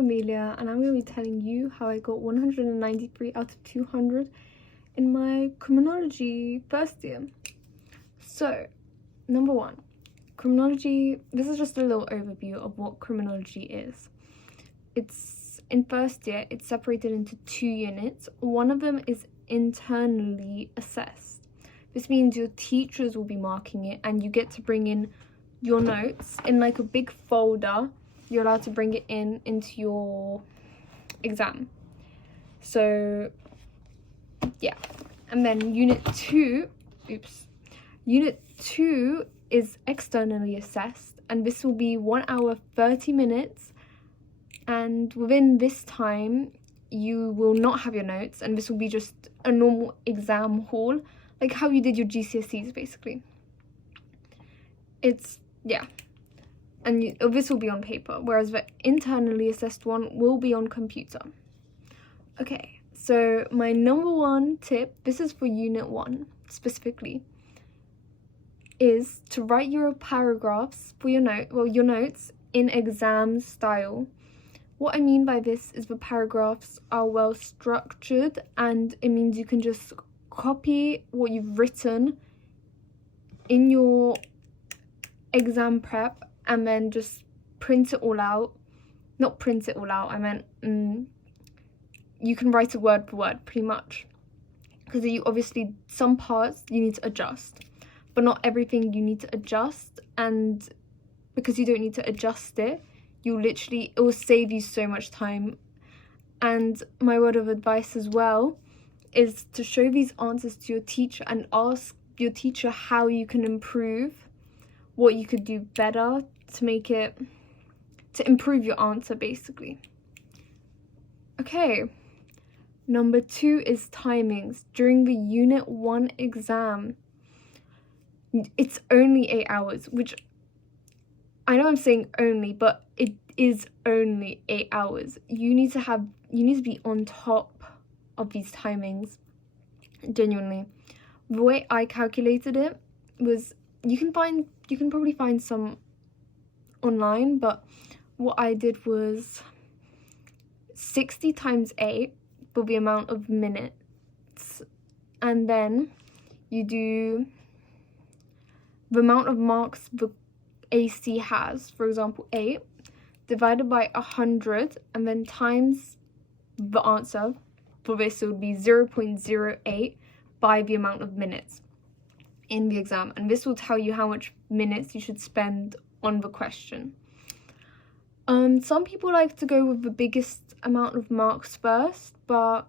Amelia, and I'm going to be telling you how I got 193 out of 200 in my criminology first year. So, number one, criminology, this is just a little overview of what criminology is. It's, in first year, it's separated into 2 units. One of them is internally assessed. This means your teachers will be marking it, and you get to bring in your notes in like a big folder. You're allowed to bring it into your exam. So yeah, and then unit 2 is externally assessed, and this will be 1 hour 30 minutes, and within this time you will not have your notes, and this will be just a normal exam hall, like how you did your GCSEs basically. And this will be on paper, whereas the internally assessed one will be on computer. Okay, so my number 1 tip, this is for unit 1 specifically, is to write your paragraphs for your notes in exam style. What I mean by this is the paragraphs are well structured, and it means you can just copy what you've written in your exam prep and then just print it all out. Not print it all out, I meant you can write it word for word pretty much, because you obviously, some parts you need to adjust, but not everything you need to adjust, and because you don't need to adjust it, it will save you so much time. And my word of advice as well is to show these answers to your teacher and ask your teacher how you can improve, what you could do better to improve your answer basically. Okay, number 2 is timings. During the unit 1 exam, it's only 8 hours, which I know I'm saying only, but it is only 8 hours. You need to be on top of these timings, genuinely. The way I calculated it was, you can probably find some online, but what I did was 60 times 8 for the amount of minutes, and then you do the amount of marks the AC has, for example 8, divided by 100, and then times the answer for this would be 0.08 by the amount of minutes in the exam, and this will tell you how much minutes you should spend on the question. Some people like to go with the biggest amount of marks first, but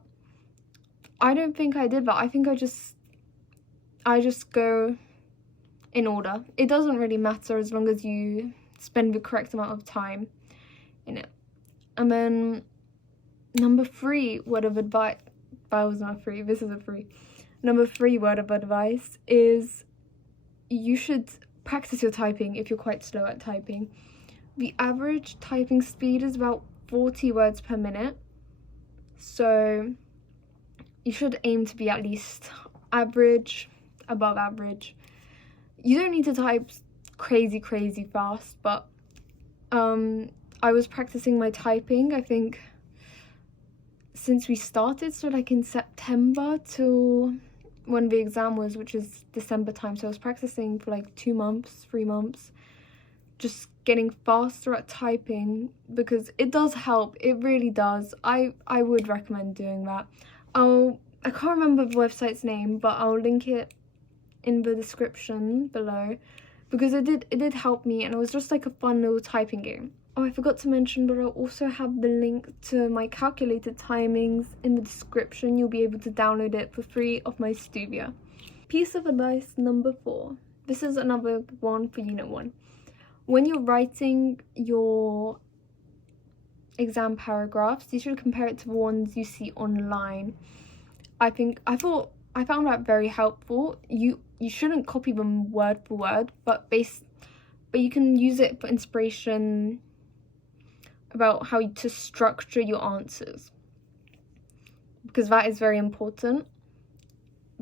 I don't think I did that. I think I just go in order. It doesn't really matter as long as you spend the correct amount of time in it. And then number 3 word of advice, that was not 3, this is a 3. Number 3 word of advice is you should practice your typing if you're quite slow at typing. The average typing speed is about 40 words per minute, so you should aim to be at least average, above average. You don't need to type crazy fast, but I was practicing my typing, I think, since we started, so like in September till when the exam was, which is December time. So I was practicing for like 2 months, 3 months, just getting faster at typing, because it does help. It really does. I would recommend doing that. I can't remember the website's name, but I'll link it in the description below, because it did help me, and it was just like a fun little typing game. Oh, I forgot to mention, but I'll also have the link to my calculated timings in the description. You'll be able to download it for free off my Stuvia. Piece of advice number 4. This is another one for unit 1. When you're writing your exam paragraphs, you should compare it to the ones you see online. I found that very helpful. You shouldn't copy them word for word, but you can use it for inspiration about how to structure your answers, because that is very important.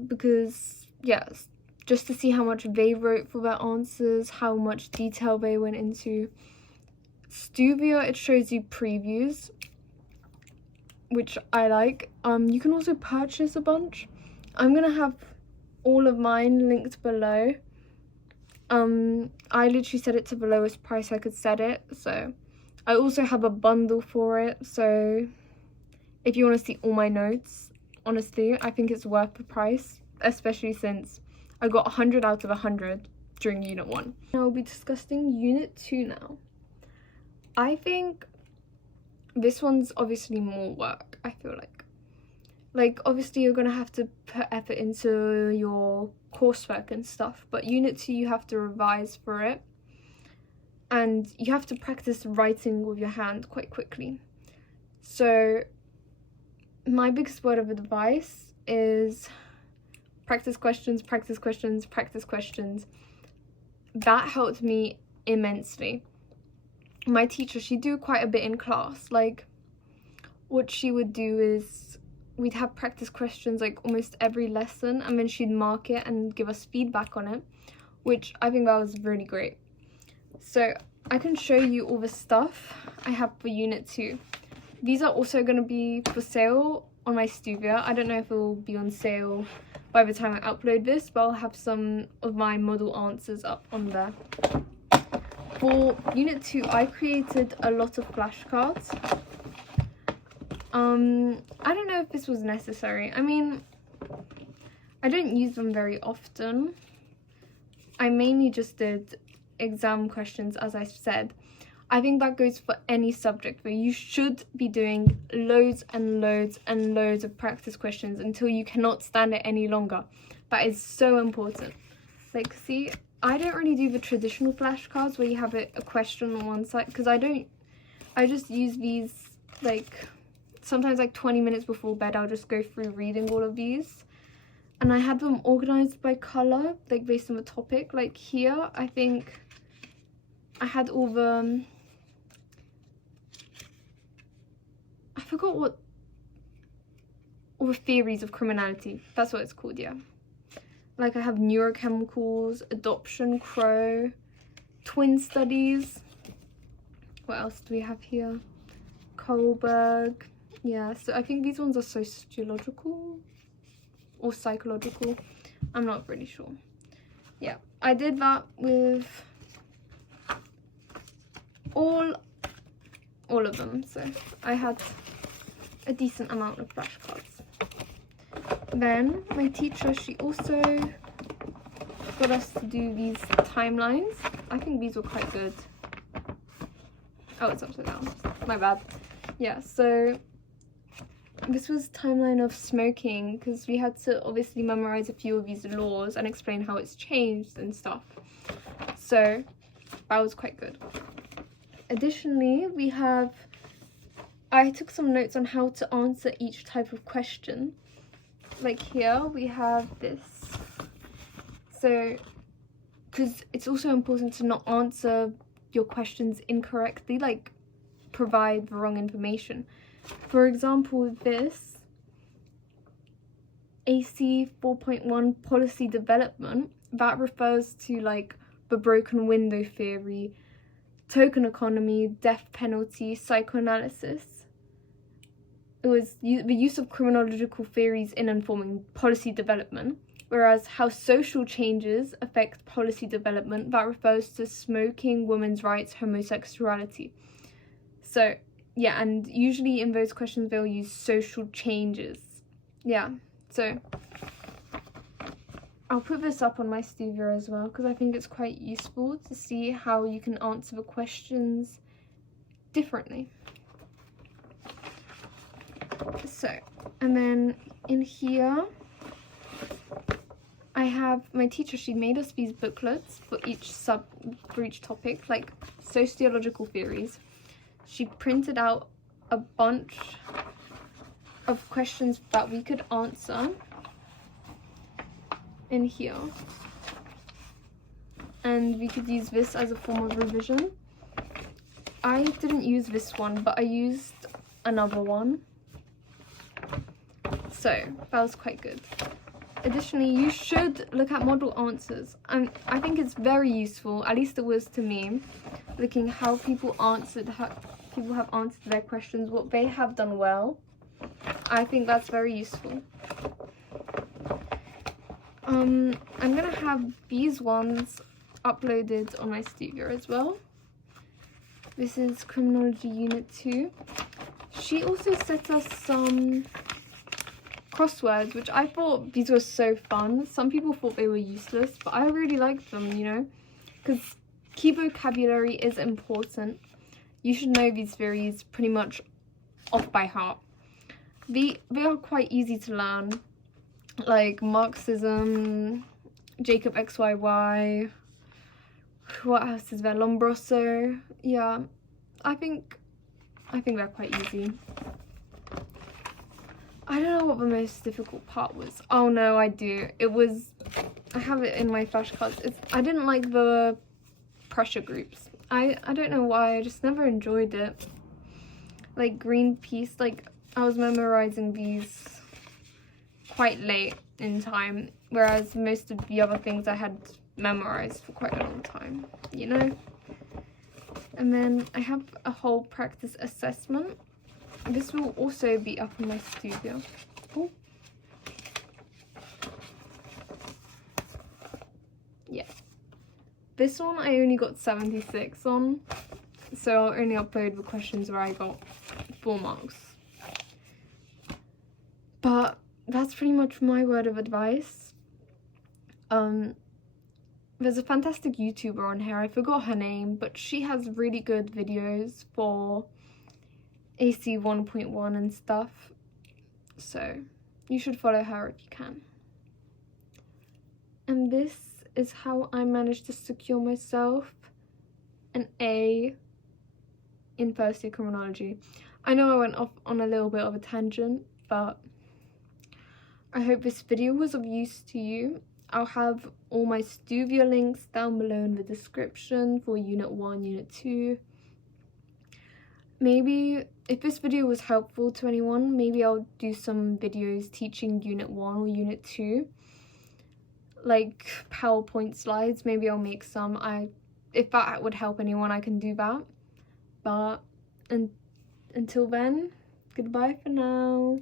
Because yes, just to see how much they wrote for their answers, how much detail they went into. Stuvia, it shows you previews, which I like. You can also purchase a bunch. I'm gonna have all of mine linked below. I literally set it to the lowest price I could set it, so I also have a bundle for it, so if you want to see all my notes, honestly, I think it's worth the price, especially since I got 100 out of 100 during Unit 1. I'll be discussing Unit 2 now. I think this one's obviously more work, I feel like. Like, obviously you're gonna have to put effort into your coursework and stuff, but Unit 2 you have to revise for it. And you have to practice writing with your hand quite quickly. So my biggest word of advice is practice questions, practice questions, practice questions. That helped me immensely. My teacher, she'd do quite a bit in class. Like, what she would do is we'd have practice questions like almost every lesson, and then she'd mark it and give us feedback on it, which I think that was really great. So I can show you all the stuff I have for Unit 2. These are also going to be for sale on my Stuvia. I don't know if it will be on sale by the time I upload this, but I'll have some of my model answers up on there. For Unit 2, I created a lot of flashcards. I don't know if this was necessary. I mean, I don't use them very often. I mainly just did exam questions, as I said. I think that goes for any subject, but you should be doing loads and loads and loads of practice questions until you cannot stand it any longer. That is so important. Like, see, I don't really do the traditional flashcards where you have a question on one side, because I just use these, like, sometimes like 20 minutes before bed. I'll just go through reading all of these. And I had them organized by color, like based on the topic. Like here, I think I had all the, I forgot what, all the theories of criminality. That's what it's called, yeah. Like I have neurochemicals, adoption, Crow, twin studies. What else do we have here? Kohlberg. Yeah, so I think these ones are sociological or psychological. I'm not really sure. Yeah, I did that with all of them, so I had a decent amount of flashcards. Then my teacher, she also got us to do these timelines. I think these were quite good. Oh, it's upside down. My bad. Yeah, so this was timeline of smoking, because we had to obviously memorize a few of these laws and explain how it's changed and stuff. So that was quite good. Additionally, I took some notes on how to answer each type of question. Like here we have this. So, because it's also important to not answer your questions incorrectly, like provide the wrong information. For example, this AC 4.1 policy development, that refers to like the broken window theory, token economy, death penalty, psychoanalysis. It was the use of criminological theories in informing policy development, whereas how social changes affect policy development, that refers to smoking, women's rights, homosexuality. So yeah, and usually in those questions they'll use social changes. Yeah, so I'll put this up on my Stuvia as well, because I think it's quite useful to see how you can answer the questions differently. So, and then in here I have my teacher, she made us these booklets for each topic, like sociological theories. She printed out a bunch of questions that we could answer in here, and we could use this as a form of revision. I didn't use this one, but I used another one, so that was quite good. Additionally, you should look at model answers, and I think it's very useful, at least it was to me, looking how people have answered their questions, what they have done well, I think that's very useful. I'm gonna have these ones uploaded on my studio as well. This is Criminology Unit 2. She also set us some crosswords, which I thought these were so fun. Some people thought they were useless, but I really liked them, you know, because key vocabulary is important. You should know these theories pretty much off by heart. They are quite easy to learn, like Marxism, Jacob XYY, what else is there, Lombroso. Yeah, I think they're quite easy. I don't know what the most difficult part was. Oh no, I do. I have it in my flashcards. I didn't like the pressure groups. I don't know why, I just never enjoyed it. Like Greenpeace, like I was memorizing these quite late in time, whereas most of the other things I had memorized for quite a long time, you know? And then I have a whole practice assessment. This will also be up in my studio. Ooh. Yeah. This one I only got 76 on, so I'll only upload the questions where I got 4 marks. But that's pretty much my word of advice. There's a fantastic YouTuber on here, I forgot her name, but she has really good videos for AC 1.1 and stuff, so you should follow her if you can. And this is how I managed to secure myself an A in first year criminology. I know I went off on a little bit of a tangent, but I hope this video was of use to you. I'll have all my studio links down below in the description for Unit 1, Unit 2. Maybe if this video was helpful to anyone, maybe I'll do some videos teaching Unit 1 or Unit 2. Like PowerPoint slides, maybe I'll make some. If that would help anyone, I can do that. But until then, goodbye for now.